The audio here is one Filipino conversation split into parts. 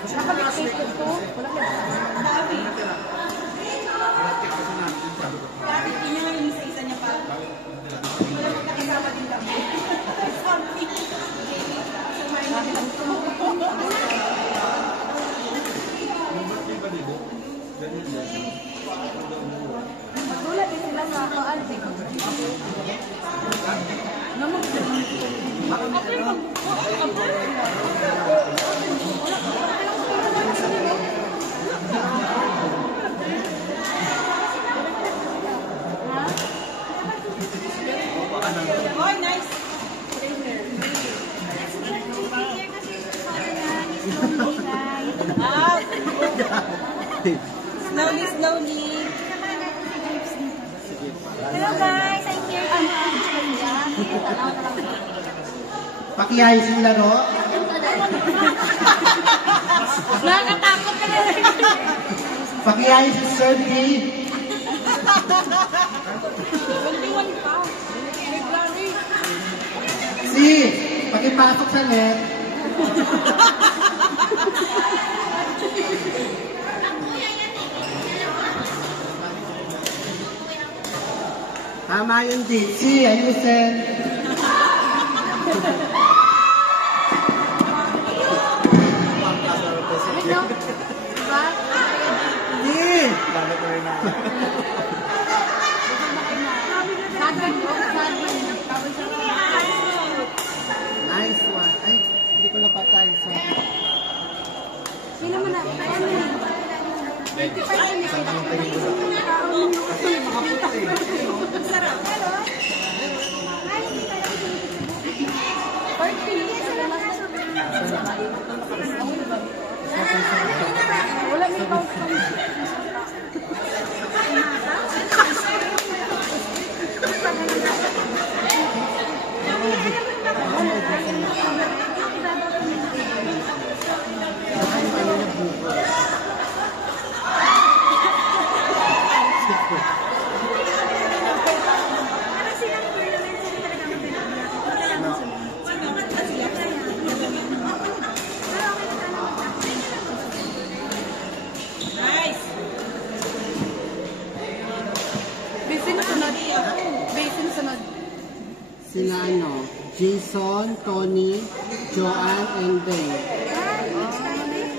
Nakabit ko to. Wala na. Bakit yun yung isa-isa niya pa? Wala mo nakisama din kami. Something. Matulad din sila sa kaante. Naman sila. Oh, nice. Slowly, slowly. Hello guys, I'm here. Pakiayos yung laro. Nakakatakot ka na. Pakiayos yung survey. 21 pa. Si, pakipasok sa net. Tama yun, D. Si, ayusin. Nice one. Ay, hindi ko napatay. Sorry. Sino mo na? 25 Sarap. wala may pause. Nice. Basin sunod. Basin sunod. Sila ano? Jason, Tony, Joanne, and Ben.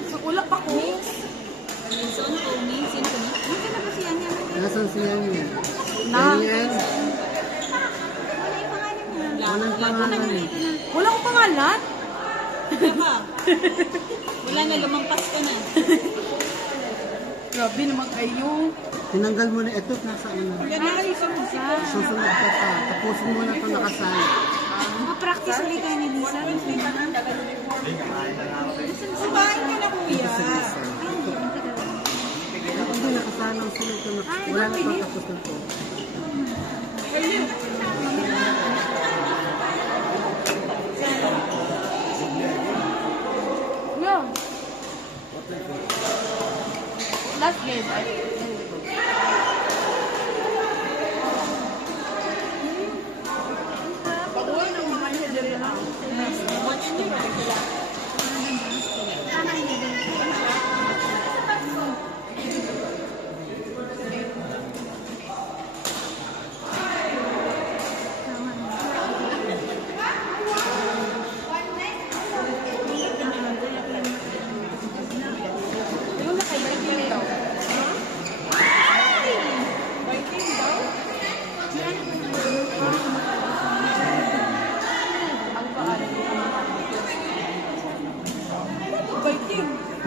Sa ulap ako. Jason, Tony, sino ko na? Hindi na ba siya niya? Nasaan sila niya? Na. Daniel? Walang pangalan eh. Wala akong pangalan. Wala na, lumampas ka na. Grabe naman kayo. Tinanggal mo na ito. Nasaan na? Ay, sumunod. Susunod ka pa. Tapusin mo na ito nakasali. Nakapractice ulit kayo ni Lisa. Sumain ka na, kuya. Hindi nakasali ang sunod ko. Wala na ito. Tapos na ito. No. Last game.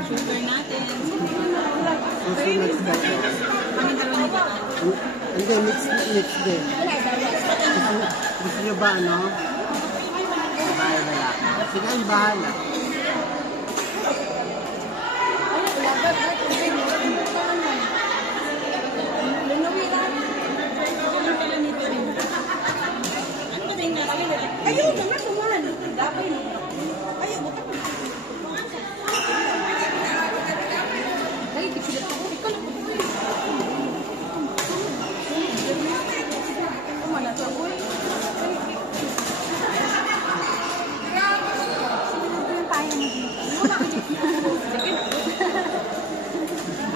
Sugar natin. Susunod ka ito. Hindi, mix din. Gusto nyo ba ano? Bahay na lang. Sige, ay bahala. Ayaw na nga naman. Dapat mo. Ayaw mo. Ay, sila ako. Ikaw lang. Kumana to ako.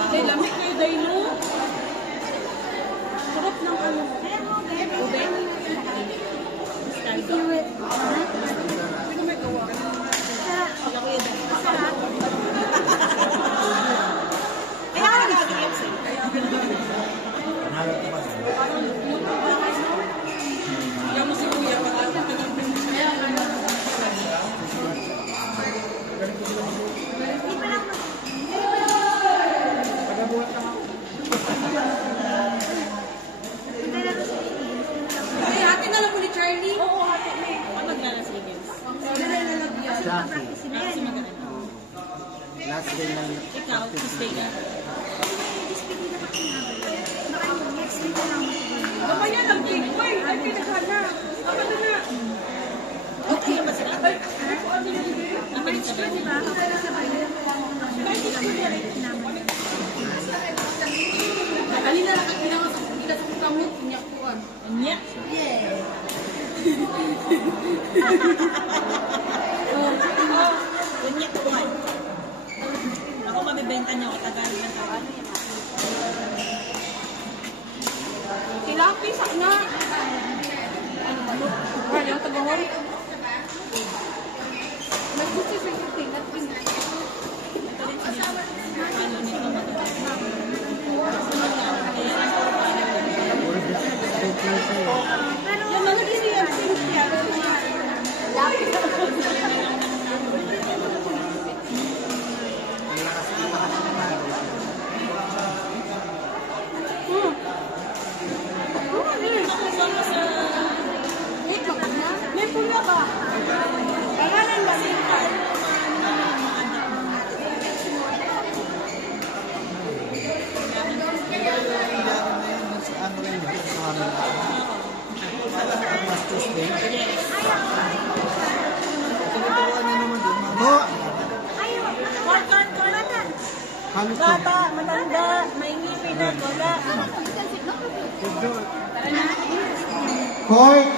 Ay, lamig kayo dahil no? Sarap ng ano. Ube? Skaldo. Hindi may gawa. Wala ko yun. Masarap. Kaya ka lagi yan sa'yo. Kaya mo si Kuya pag-asa. Ay, hati na lang po ni Charlie. Oo, hati na eh. Ano magkala sa games? Jackie. Kasi maganda. Last day ng Ikaw, stay ka. Naman yan ang big boy. Ay, pinaghala. Ako na na. Okay ba sila? Napalit sa bayo. Kanina lang ang pinangas ang pagkita sa kamot. Inyak po. Inyak? Yeah. Inyak po. Ako mabibenta niyo ako tagal ng tawag. Tilapis na. Ano ba? Wala yung tagahon. May gusto sa kuting at pinag. Yung mga disiyang siya. Lapis. May pula ba? Pangalan ba siya? Bata, matanda, may ngipin na wala. Court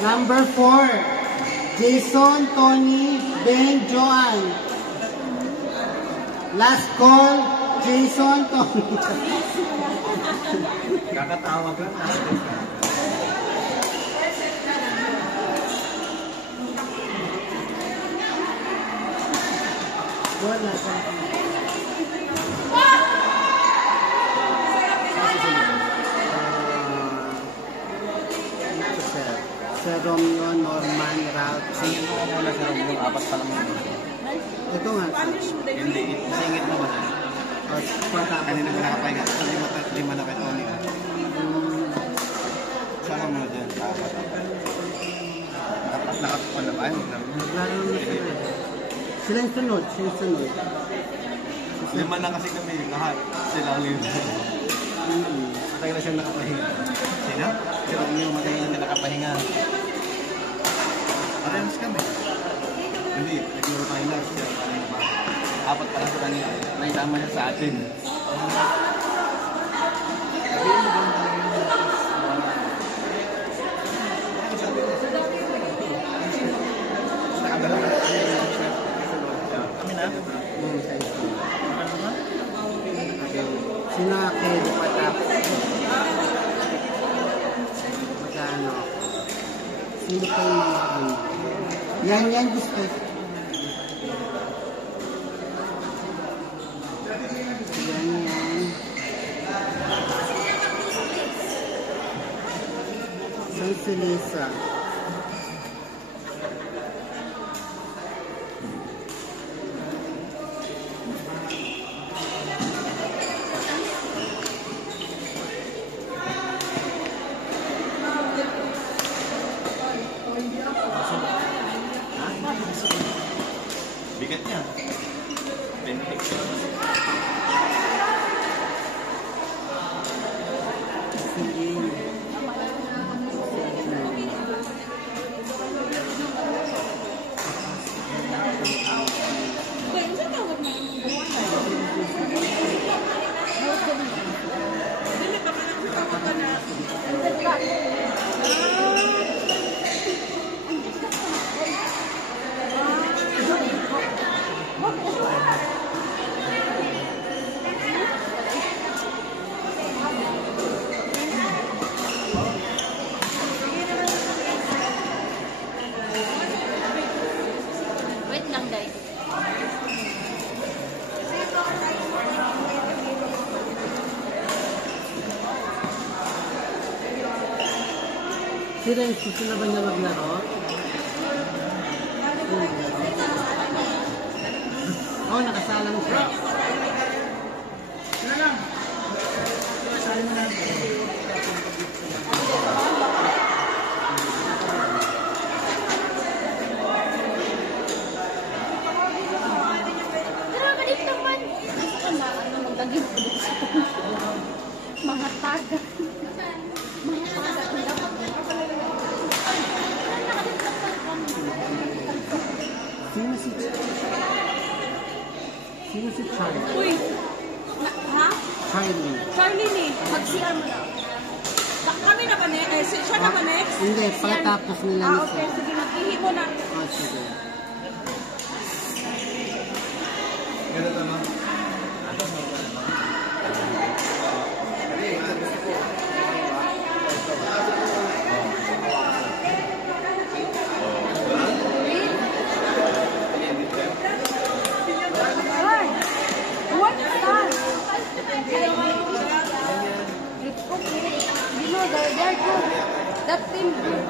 number 4. Jason, Tony, Ben, Joan. Last call, Jason, Tony. Kakatawag lang. Wala. Sir Romeo, Norman, Ralph. Singit mo muna sa Romeo, apat pa lang yun. Ito nga. Hindi, singit mo ba na? Kanina ko nakapahinga. Lima na kay Tony. Sama mo na dyan, apat. Nakapapala ba? Naglaro na sila. Silang sunod. Lima na kasi kami, lahat. Sila ang lima. Matay na siyang nakapahinga. Sino? Si Romeo, matay na siyang nakapahinga. Parehas kami. Hindi, naglaro tayo na. Apat pa lang sa kanila. Naitama siya sa atin. Nakagalaw na. Kami na? Sinakid, patap. Magkano? Sino pa yung mga ano? Yan gusto. Yan. San Silisa. Bigat niya. Bentik. Si Renz, gusto na ba niya maglaro? Oo, nakasalang siya. Mga taga. Sino si Charlie? Uy! Ha? Charlie. Charlie ni, mag-CR mo na. Kami na ba next? Siya na ba next? Hindi, pagkatapos nila ni Okay. Sige, mag-ihi mo na. Oh, sige. Ganun naman. Ay! What is that? It's okay. You know, they're good. That team good.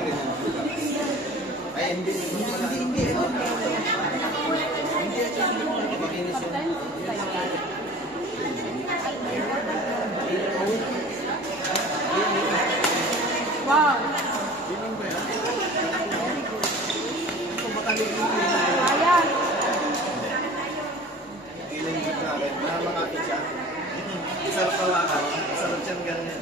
Wow. Ayan. Sarap tawakan. Sarap siyang ganyan.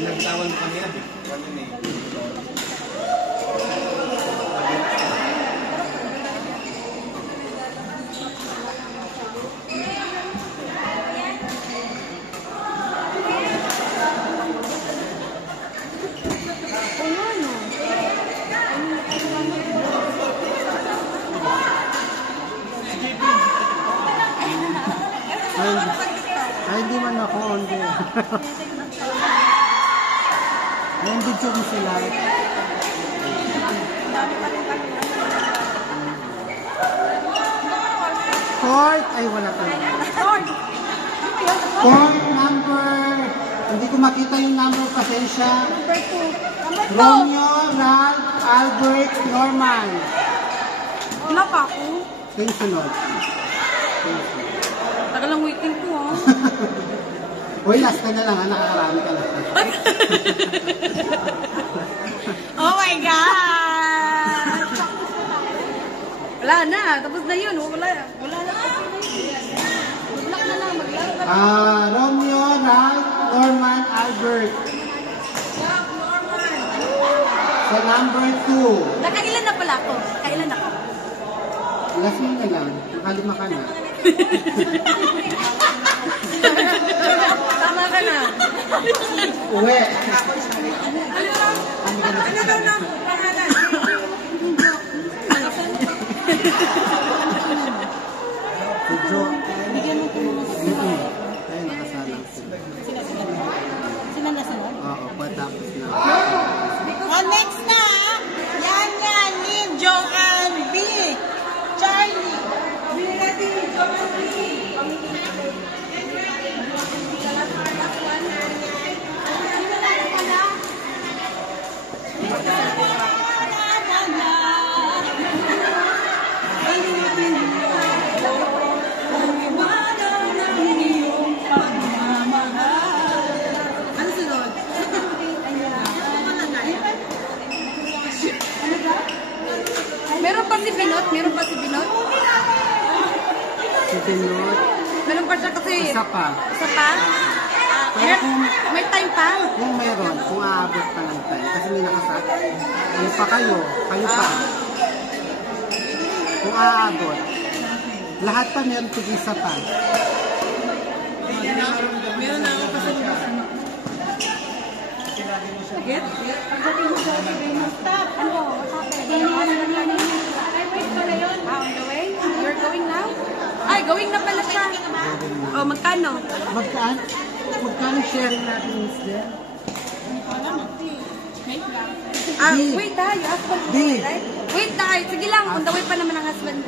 Nagtawan pa niya. Ay, hindi man ako, hindi. Nandun siya mo sila. Court! Ay, wala pa. Court number. Hindi ko makita yung number, pasensya. Romeo, Ralph, Albert, Norman. Wala pa ako. Ito yung sunod. Tagal lang waiting ko, ha? Uy, last ka na lang, ha? Nakakarami ka lang. Oh my God! Wala na. Tapos na yun. Wala na. Mag-lock na lang. Maglaro ka na. Romeo, Ralph, Norman, Albert. Sa number 2. Nakailan na pala ako? Kailan ako? Last mo na lang. Nakalima ka na. Tama ka na. Uwe. Ano daw na? Pangalan? Si Joe. Bigyan mo ko muna. Ayun, nakasalang sila. Sila na sila? Oo, patapos na. Oh, next na. Yan, Lynn, Joanne, B, Charlie. Ano sunod? Meron pa si Binot? Meron pa si Binot? Si Benot. Meron pa siya kasi... Isa pa. Isa pa? May time pa? Kung meron, kung aabot pa ng time. Kasi may nakasat. Ano pa kayo? Kayo pa. Kung aabot. Lahat pa meron tig-isa pa. Meron na ako kasi ano. Get? Pagdating mo sa stop. Ano? What's happening? On the way? You're going now? Ay, going na pala siya. Oh, magkano? Magkano sharing natin is there? Ah, wait ha, your husband. Di. Right? Wait ha, sige lang, on the way pa naman ang husband.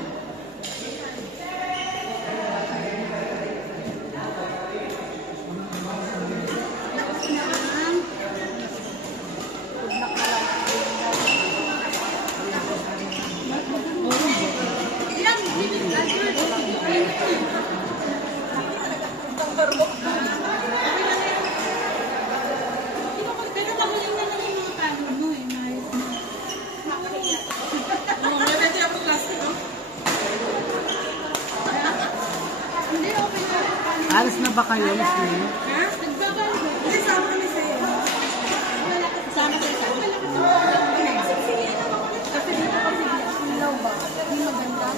Alas na ba kayo, Miss Lynn? Hindi, sama kami sa'yo. Sama kayo sa Kasi dito kasi ilaw ba? Hindi maganda.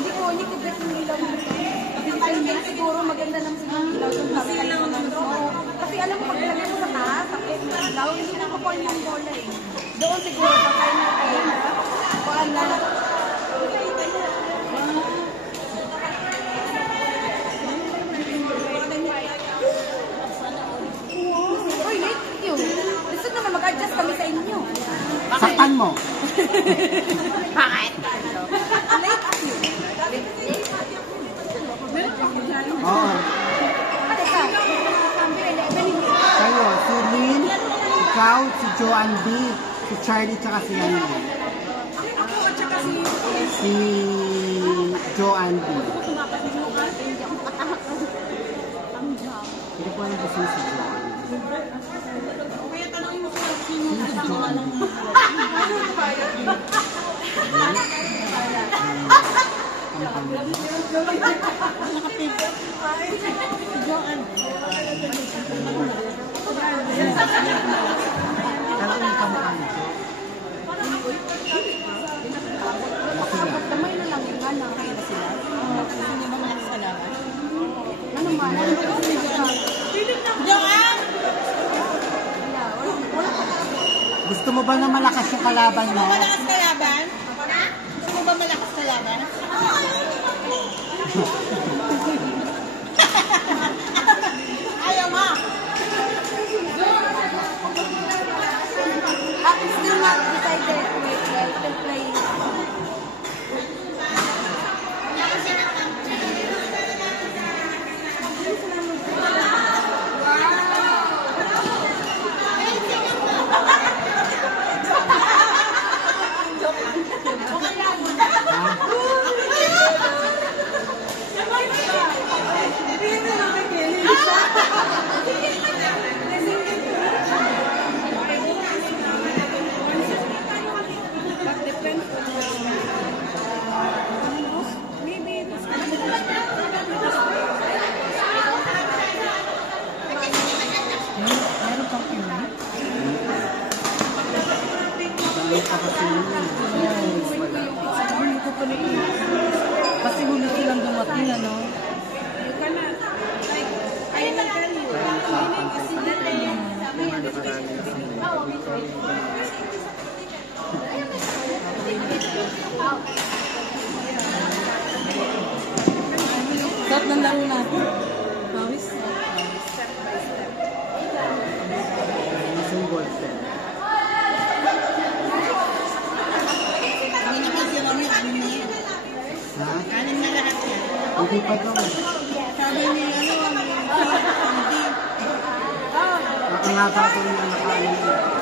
Hindi ko bet yung ilaw mo. Siguro maganda naman siguro yung ilaw doon. Kasi alam mo, paglalagay mo sa taas, tapos yung ilaw, hindi na kapuan yung bola eh. Doon siguro, patay na kayo na. Kuan na. Uy, thank you. Gusto naman mag-adjust kami sa inyo. Saktan mo. Bakit? Thank you. Oo. Ano ka? Kayo, si Lynn, ikaw, si Joanne B, si Charlie, tsaka si Yanni. Ako at saka Si Joanne B. Hindi ko alam kasi si Joanne B. kaya tanongin mo kung sino Si Joanne B. Talagang kamukha niya. Kamay na lang yung gana. Kaya na sila. Sino ba malakas ka laban? Ano man? Joanne! Gusto mo ba na malakas yung kalaban mo? Malakas ka laban? Gusto mo ba malakas ka laban? Ayaw mo! I'm still not decided. Wait, still playing. Kasi huli silang dumating, ano? Start ng laro natin. Pawis. Isang goal set. Hindi na kasi kami, anim na yan. Ha? Anim na lahat yan. Hindi pa daw. Sabi ni, ano, hindi. Ang nga ba ito yung nakaano?